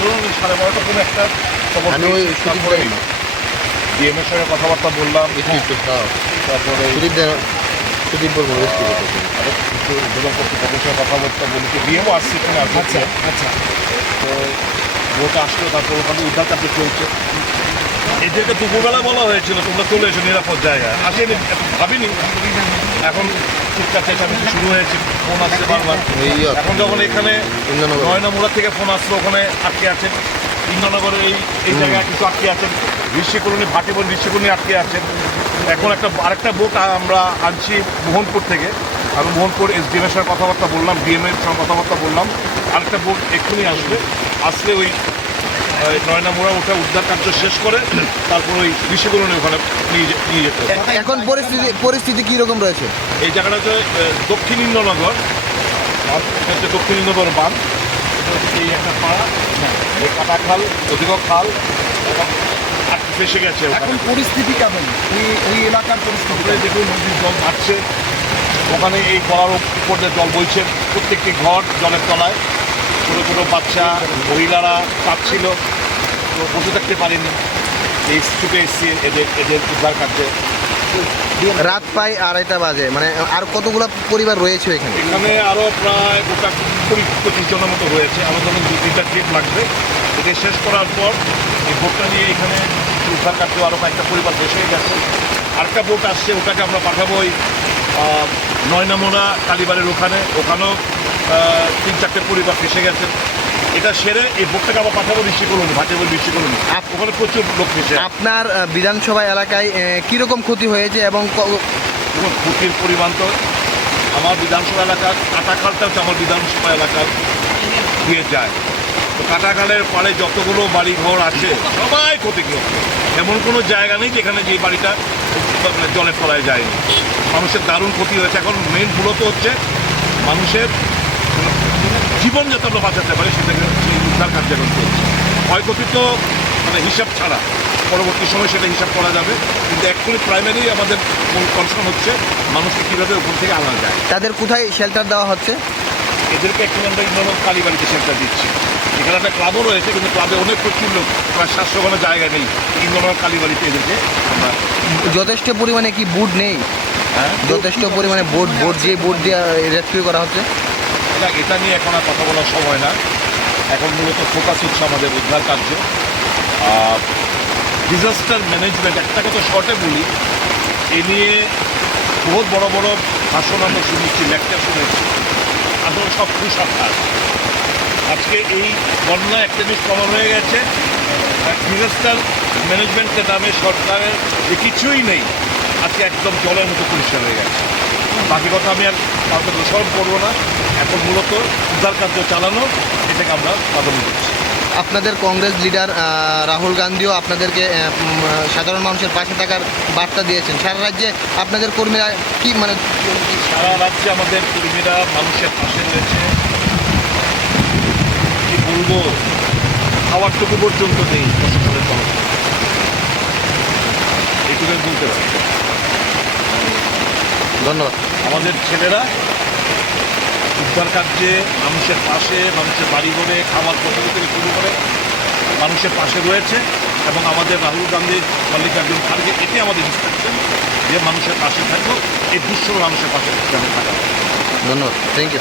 ধরুন সাড়ে বারোটা কোনো একটা আমি ওই। সুদীপ তারপরে দেন সঙ্গে কথাবার্তা বললাম। হ্যাঁ। তারপরে সুদীপ কর্তৃপক্ষের সঙ্গে কথাবার্তা বলি। কি ডিএমও আসছে এখানে আসছে আচ্ছা তো ভোট আসলো তারপর ওখানে উদ্ধার কার্য চলছে। এদেরকে দুপুরবেলা বলা হয়েছিল তোমরা চলে এসো নিরাপদ জায়গায়। আসেনি ভাবিনি এখন চিৎকার চেঁচামেচি শুরু হয়েছে ফোন আসছে বারবার। এখন যখন এখানে নয়নামুড়া থেকে ফোন আসলো ওখানে আটকে আছেন ইন্দ্রনগরে এই এই জায়গায় কিছু আটকে আছেন ঋষিকরণী ভাটিবন ঋষিকরণী আটকে আছেন এখন একটা আরেকটা বোট আমরা আনছি মোহনপুর থেকে। আমি মোহনপুর এস ডিএম এর সঙ্গে কথাবার্তা বললাম ডিএম এর সঙ্গে কথাবার্তা বললাম। আরেকটা বোট এক্ষুনি আসবে। আসলে ওই নয়নামুড়া ওটা উদ্ধার কার্য শেষ করে তারপর ওই ওখানে নিয়ে নিয়ে যেতে এখন পরিস্থিতি পরিস্থিতি কি রকম রয়েছে? এই জায়গাটা হচ্ছে দক্ষিণ ইন্দ্রনগর। হচ্ছে দক্ষিণ ইন্দ্রনগর বাঁধ। এই একটা পাড়া। এই কাটা খাল অধিক খাল। এবং ফেসে গেছে এখন পরিস্থিতি কেমন? ওই ওই এলাকার পরিস্থিতি দেখুন নদীর জল ভাসছে। ওখানে এই গড়ার উপর জল বইছে। প্রত্যেকটি ঘর জলের তলায়। ছোটো ছোটো বাচ্চা মহিলারা কাঁদছিল তো বসে থাকতে পারেনি। এই ছুটে এসছি এদের এদের উদ্ধার কার্যে। রাত প্রায় আড়াইটা বাজে মানে আর কতগুলো পরিবার রয়েছে এখানে? এখানে আরও প্রায় গোটা কুড়ি পঁচিশ জনের মতো রয়েছে। আমার ধরুন দু তিনটা ট্রিপ লাগবে। এটা শেষ করার পর এই বোটটা নিয়ে এখানে উদ্ধার কার্য আরও কয়েকটা পরিবার শেষ হয়ে গেছে। আরেকটা বোট আসছে ওটাকে আমরা পাঠাবো ওই আহ, নয়নামোনা কালীবাড়ির ওখানে ওখানেও তিন চারটে পরিবার ফেসে গেছে। এটা সেরে এই বোটটাকে আবার পাঠাবো ঋষিকলনি ভাটিবল ঋষিকলনি আপ- ওখানে প্রচুর লোক ফেসে আপনার বিধানসভা এলাকায় কীরকম ক্ষতি হয়েছে এবং ক্ষতির পরিমাণ তো আমার বিধানসভা এলাকার কাটাখালটা হচ্ছে আমার বিধানসভা এলাকার দিয়ে যায়। তো কাটাখালের পাড়ে যতগুলো বাড়ি ঘর আছে সবাই ক্ষতিগ্রস্ত। এমন কোনো জায়গা নেই যেখানে যে বাড়িটা মানে জলের তলায় যায়নি মানুষের দারুণ ক্ষতি হয়েছে। এখন মেন মূলত হচ্ছে মানুষের জীবন যাতে আমরা বাঁচাতে পারি সেটাকে সেই উদ্ধার কার্য এখন চলছে ক্ষয়ক্ষতি তো মানে হিসাব ছাড়া। পরবর্তী সময় সেটা হিসাব করা যাবে। কিন্তু অ্যাকচুয়ালি প্রাইমারি আমাদের মূল কনসার্ন হচ্ছে মানুষকে কীভাবে ওপর থেকে আনা যায়। তাদের কোথায় শেল্টার দেওয়া হচ্ছে? এদেরকে একটু আমরা ইন্দ্রনগর কালীবাড়িতে সেন্টার দিচ্ছি। এখানে একটা ক্লাবও রয়েছে কিন্তু ক্লাবে অনেক প্রচুর লোক প্রায় সাতশো জায়গা নেই। ইন্দ্রনগর কালীবাড়িতে এদেরকে আমরা যথেষ্ট পরিমাণে কি বুট নেই? হ্যাঁ? যথেষ্ট পরিমাণে বোট বোট যে বোট দিয়ে রেস্কিউ করা হচ্ছে? এটা এটা নিয়ে এখন আর কথা বলার সময় না। এখন মূলত ফোকাস হচ্ছে আমাদের উদ্ধার কার্য। ডিজাস্টার ম্যানেজমেন্ট একটা কথা শর্টে বলি এ নিয়ে বহুত বড় বড় ভাষণ আমরা শুনেছি লেকচার শুনেছি। আসলে সব কুসাক্ষার আজকে এই বন্যা একটা জিনিস কমন হয়ে গেছে ডিজাস্টার ম্যানেজমেন্টের নামে সরকারের যে কিছুই নেই। আজকে একদম জলের মতো পরিষ্কার হয়ে গেছে। বাকি কথা আমি আর কাউকে দোষারোপ করব না। এখন মূলত উদ্ধার কার্য চালানো এটাকে আমরা প্রাধান্য দিচ্ছি। আপনাদের কংগ্রেস লিডার রাহুল গান্ধীও আপনাদেরকে সাধারণ মানুষের পাশে থাকার বার্তা দিয়েছেন। সারা রাজ্যে আপনাদের কর্মীরা কি মানে সারা রাজ্যে আমাদের কর্মীরা মানুষের পাশে রয়েছে। কি বলব? খাওয়ারটুকু পর্যন্ত নেই। প্রশাসনের তরফ ধন্যবাদ। আমাদের ছেলেরা উদ্ধার কার্যে মানুষের পাশে মানুষের বাড়ি ঘরে খাবার পদ্ধতি থেকে শুরু করে মানুষের পাশে রয়েছে এবং আমাদের রাহুল গান্ধী মল্লিকার্জুন খাড়গে এটি আমাদের ইনস্ট্রাকশন যে মানুষের পাশে থাকব এই দুঃস্থ মানুষের পাশে যেন থাকা। ধন্যবাদ। Thank you